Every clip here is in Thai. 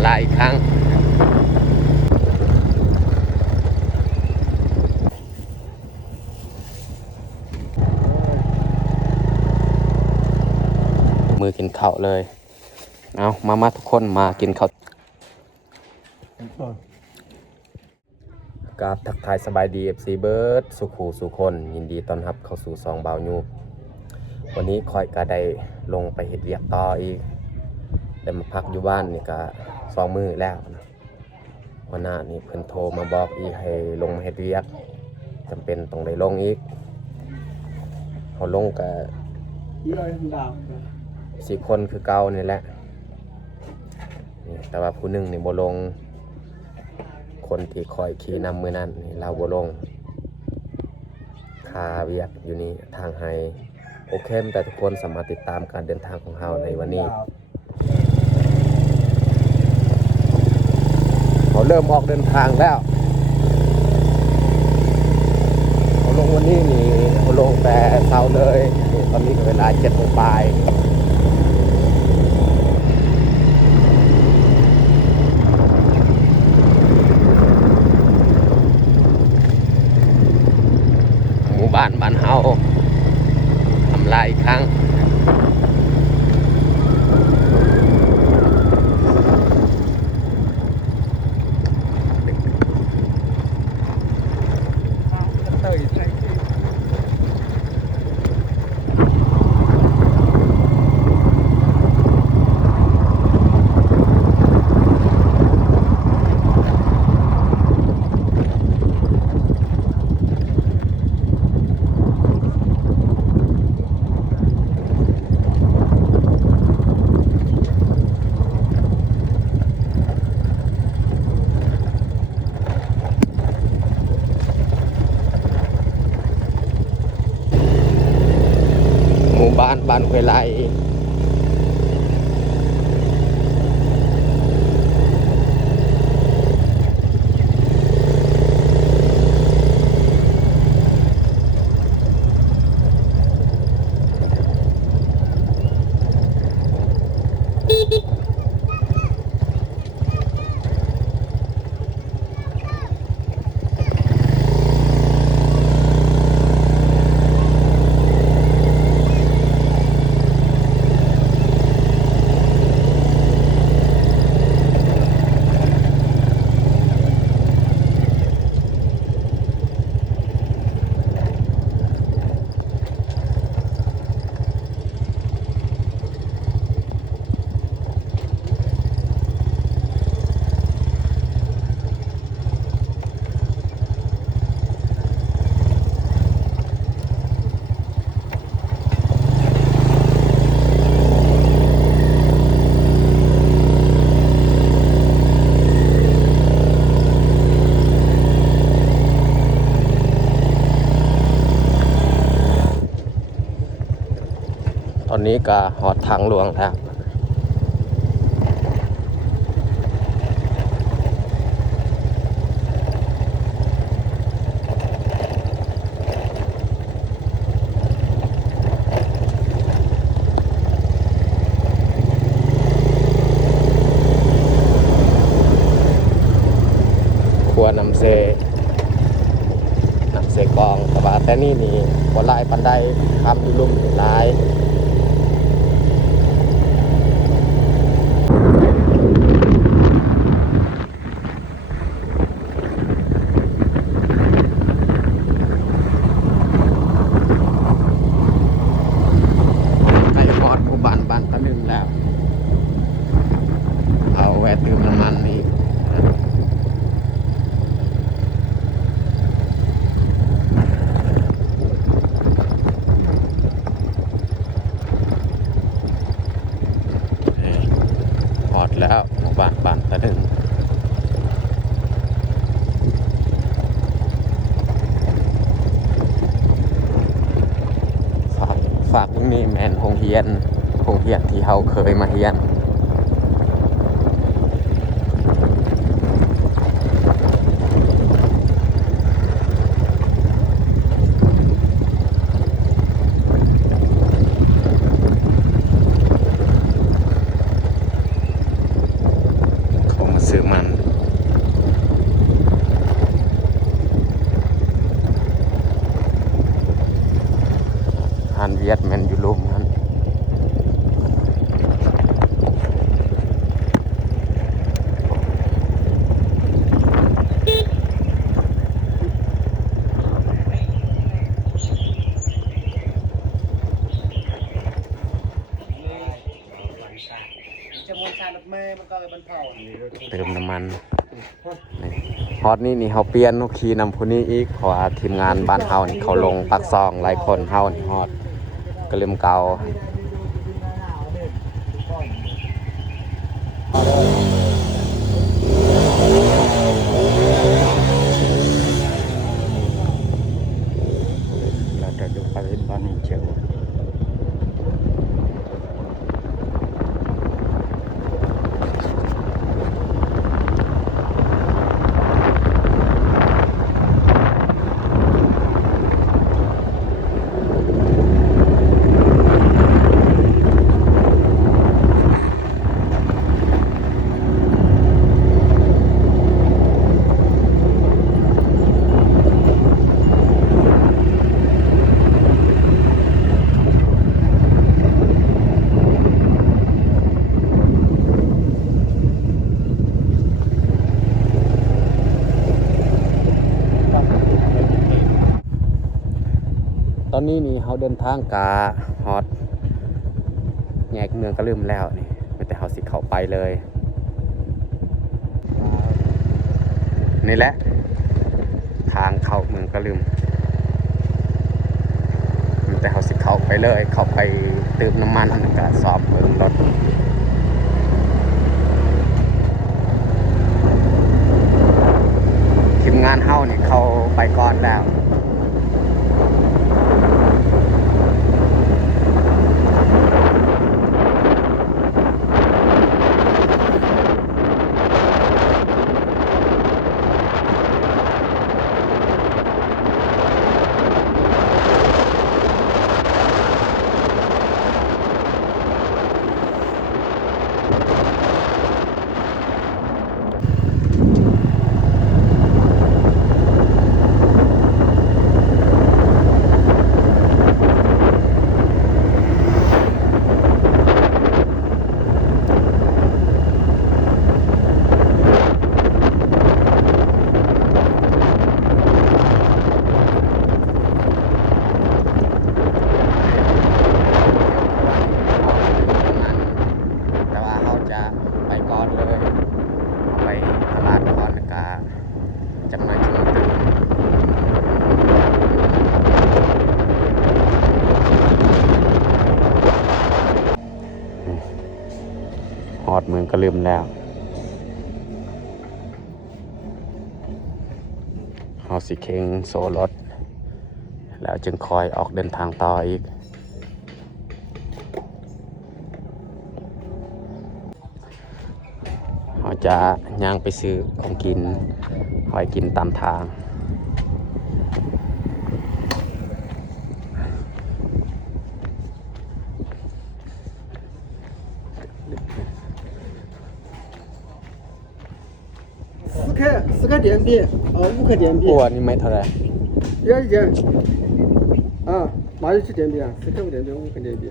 ำลายอีกครั้งมือกินข้าวเลยเอามาทุกคนมากินข้าวกราบทักทายสบายดี FC เบิร์ดสุขูสุคนยินดีต้อนรับเข้าสู่ซองบ่าวยูวันนี้คอยก็ได้ลงไปเฮ็ดเวียกต่ออีกได้มาพักอยู่บ้านนี่ก็2 มื้อแล้วนะวันหน้านี่เพิ่นโทรมาบอกอีกให้ลงมาเฮ็ดเวียกจำเป็นต้องได้ลงอีกเขาลงก็4 คนคือเก่านี่แหละนี่แต่ว่าผู้หนึงนี่บ่ลงคนที่คอยขี่นำมือนั้นนี่เราบ่ลงคาเวียกอยู่นี่ทางไฮโอเคแต่ทุกคนสามารถติดตามการเดินทางของเราในวันนี้เขาเริ่มออกเดินทางแล้วเขาลงวันนี้นี่เขาลงแต่เช้าเลยตอนนี้ก็เวลา7 โมงบ่ายหมู่บ้านเฮาทำลายอีกครั้งหมู่บ้านห้วยไร่ตอนนี้ก็หอดทางหลวงแล้วครัวนำเซกองแต่นี่บ่หลายปานใดคำอยู่ลุ่มหลายใกล้ฮอดหมู่บ้านตะลึงแล้วเอาแวะเติมน้ำมันนี่แล้วหมู่บ้านตะลึงฝากตรงนี้แมนโรงเรียนที่เราเคยมาเรียน ซื้อมันฮันเวียดแมนอยู่ลุมนั้นเติมน้ำมันฮอตนี่เขาเปลี่ยนขี่นำผู้นี้อีกเพราะว่าทีมงานบ้านเฮานี่เขาลงปักซองหลายคนเฮานี่ฮอตก็เริ่มเก่าเราจะดูประเด็นบ้านนี้เจียว ตอนนี้นี่เขาเดินทางกาฮอตแยกเมืองก็ลืมแล้วนี่แต่เขาสิเข้าไปเลยนี่แหละทางเข้าเมืองก็ลืมแต่เขาสิเข้าไปเลยเข้าไปเติมน้ำมันก็สอบเมืองรถทีมงานเฮานี่เขาไปก่อนแล้วฮอดเมืองก็ลืมแล้วเฮาสิเข่งโซรถแล้วจึงคอยออกเดินทางต่ออีกเราจะย่างไปซื้อของกินคอยกินตามทาง4个点币，5个点币。อ้วนนี่ไม่เท่าไหร่1啊，马上去点币啊，4个点币，5个点币。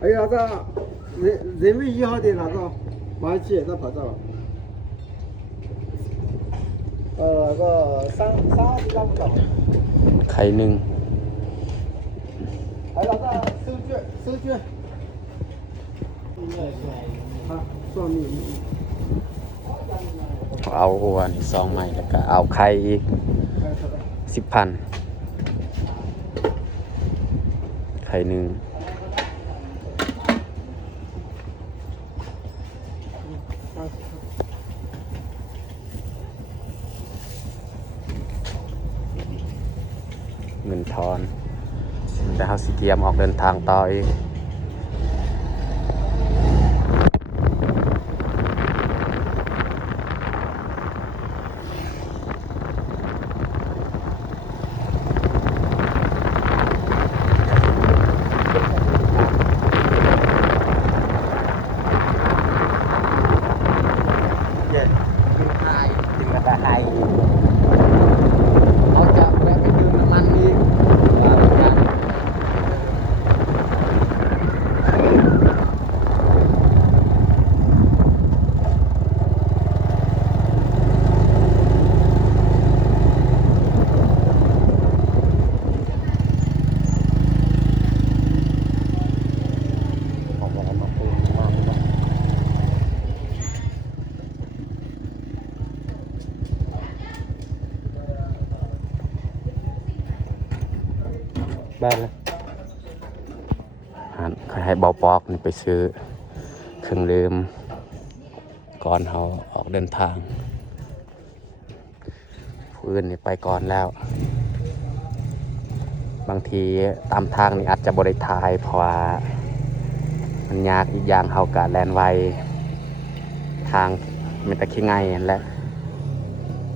还有那个人民1号的那个，马上去，那跑照。那个3号是拉不到。ไข่หนึ่ง还有那个收据。啊，算命。เอาอ้วนอีก2 ไม้แล้วก็เอาไข่อีก10,000ไข่หนึ่งเงินทอนแต่เขาสิเตรียมออกเดินทางต่ออีก ไกลเขาจะแวะไปเติมน้ำมันอีกว่าเหมือนกันผมว่ามาเติมน้ำมันดีกว่าบ้านเลยให้เบาปอกนี่ไปซื้อเครื่องดื่มก่อนเขาออกเดินทางผู้อื่นนี่ไปก่อนแล้วบางทีตามทางนี่อาจจะบริทายเพราะว่ามันยากอีกอย่างเขากะแลนไวทางมันตะขี้ไงนั่นแหละ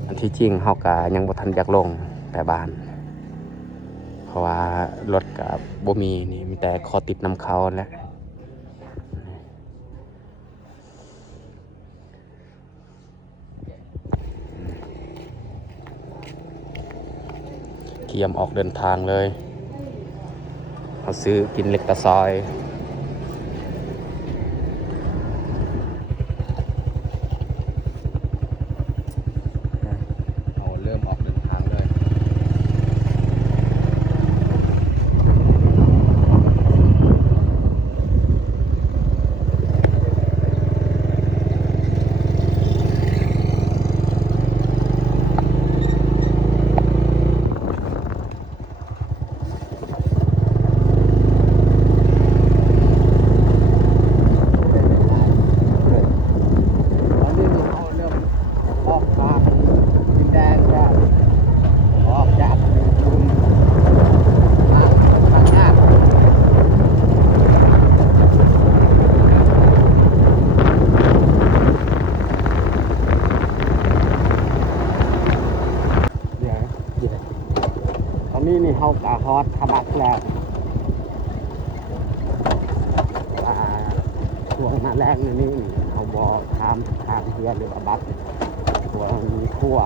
อันที่จริงเขากะยังบ่ทันอยากลงแต่บ้านเพราะว่ารถกับบ่มีนี่มีแต่ขอติดนำเขาแหละเตรียมออกเดินทางเลยเขาซื้อกินเล็กตะซอยเอาเริ่มออกเดินทางเลยนี่เขากะฮอตทำอักแล้วช่วงหน้าแรกนี่เขาบอกทางเรือหรือบัสตัวมีขั้ว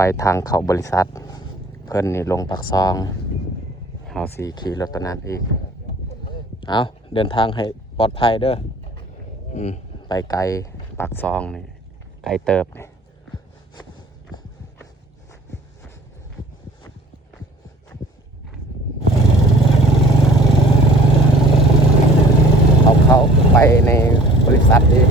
ไปทางเขาบริษัทเพิ่นนี่ลงปากซองเฮาสีขี่รถตอนนั้นอีกเอาเดินทางให้ปลอดภัยเด้อไปไกลปากซองนี่ไกลเติบนี่เข้าไปในบริษัทอีก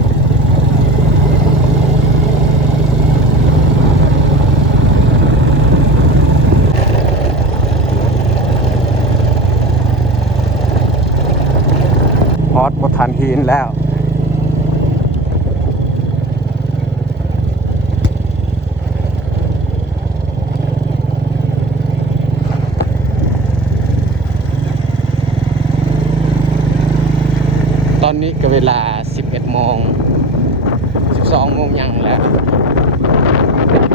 ฮอตบทันหินแล้ว ก็เวลา 11 โมง 12 โมงยังแล้ว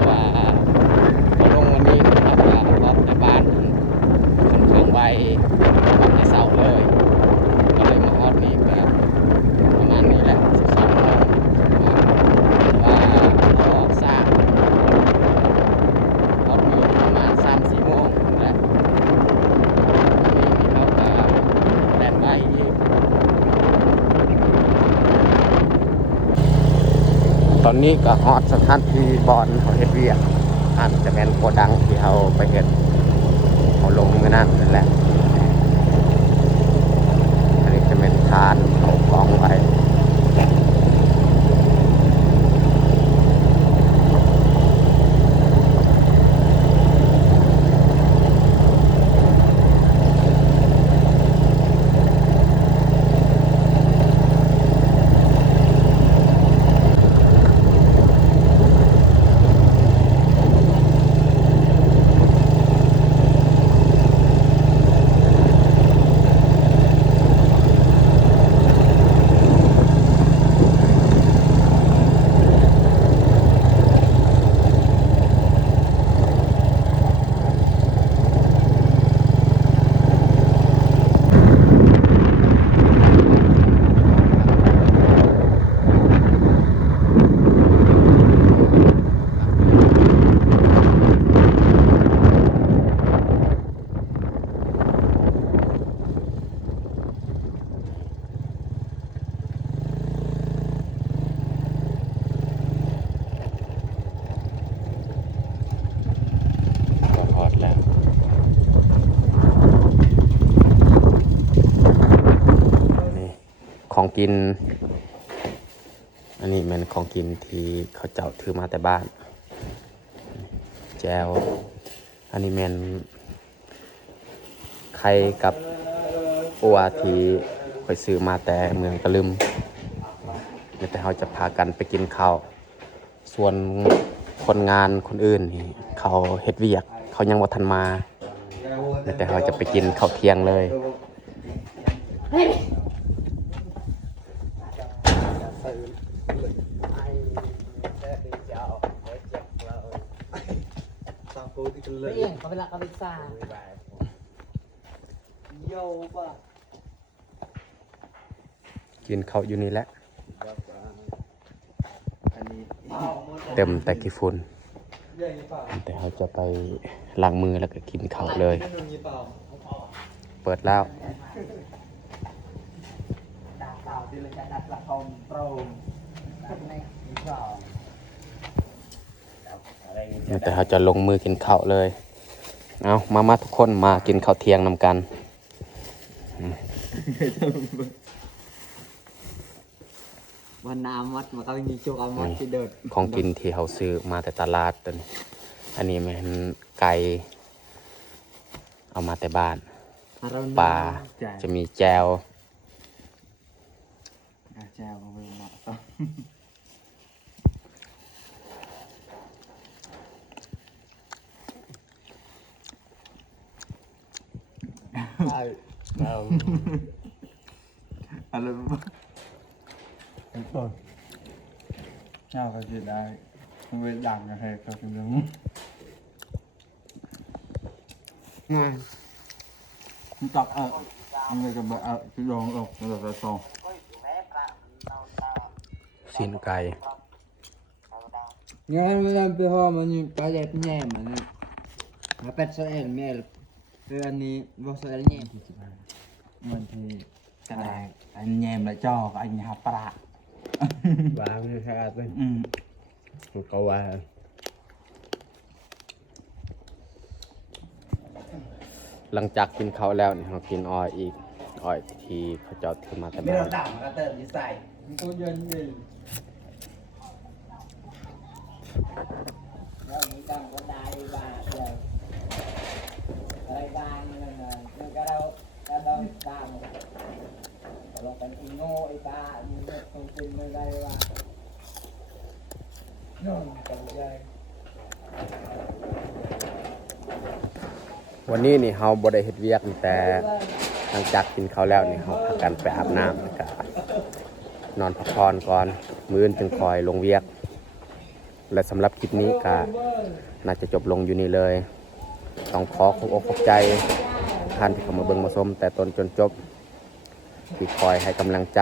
ว่าพอลงวันนี้นะครับรอบในบ้านค่อนข้างไวออกในเสาเลยก็เลยมาฮอดนี่แบบประมาณนี้แหละ 12 โมงว่าเราออกสร้างออกมีประมาณ 3-4 โมงแหละนี่เราก็แล่นไปอีก ตอนนี้ก็ฮอดสถานที่บอลเขาเฮ็ดเวียกอันจะเป็นโกดังที่เขาไปเฮ็ดเขาลงไปนั่นแหละอันนี้จะเป็นทานเขากองไว้ก็ฮอดแล้วนี่ของกิน อันนี้มันของกินที่เขาเจ้าถือมาแต่บ้านแจวอันนี้มันไข่กับอัวที่คอยซื้อมาแต่เมืองตะลึมแต่เขาจะพากันไปกินข้าวส่วนคนงานคนอื่นนี่เขาเฮ็ดเวียกเขายังบ่ทันมาแต่เขาจะไปกินข้าวเที่ยงเลยเขาเวลาเขาไปซ่า กินข้าวอยู่นี่แหละเต็มแต่กี่ฝุ่นแต่เขาจะไปล้างมือแล้วก็กินข้าวเลย เปิดแล้ว แต่เขาจะลงมือกินข้าวเลย เอามาทุกคนมากินข้าวเที่ยงนำกัน วันน้ำวัดมาเขามีโจกเอาวัดที่เดิน ของกินที่เขาซื้อมาแต่ตลาดตัวนี้อันนี้มันไก่เอามาแต่บ้าน ปลาจะมีแจว แจวเอาไปหมด อะไรบ้างเจ้าก็จะได้เวลดังกันให้เขาถึงรู้ง่ายตักอันนี้ก็แบบที่ลองออกแล้วก็ซอง สินไก่ งั้นเวลาไปห่อมันอยู่ปลาใหญ่แง่มันมาเป็ดโซเอลเมลคืออันนี้บอกโซเอลแง่ มันที่กระไดอันแยมแล้วจ่อกับอันหาปลา บางนี่ครับเป็น ก็ว่าหลังจากกินข้าวแล้วนี่เรากินอ้อยอีกอ้อยที่เขาเจาะถือมาแต่บ้าน ก็เติมที่ใส่ตัวเย็นเลยแล้วมีกำก็ได้ว่าเดี๋ยวอะไรบ้างนั่นน่ะคือก็เราตามเราเป็นอีโง่ไอ้ตามีเรื่องคงเป็นไม่ได้ว่าโน่นกันเลย วันนี้นี่เราบ่ได้เฮ็ดเวียกนี่แต่หลังจากกินข้าวแล้วนี่เราพากันไปอาบน้ำแล้วก็ นอนพักผ่อนก่อนมื้ออนจึงคอยลงเวียก และสำหรับคลิปนี้ก็น่าจะจบลงอยู่นี่เลย ต้องขบอกขอบใจท่านที่เข้ามาเบิ่งมาชมแต่ต้นจนจบที่คอยให้กำลังใจ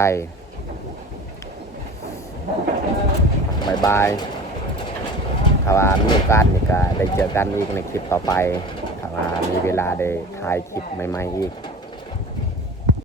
บายบายถ้าว่ามีโอกาสนี่ก็ได้เจอกันอีกในคลิปต่อไปถ้าว่ามีเวลาได้ถ่ายคลิปใหม่ๆอีก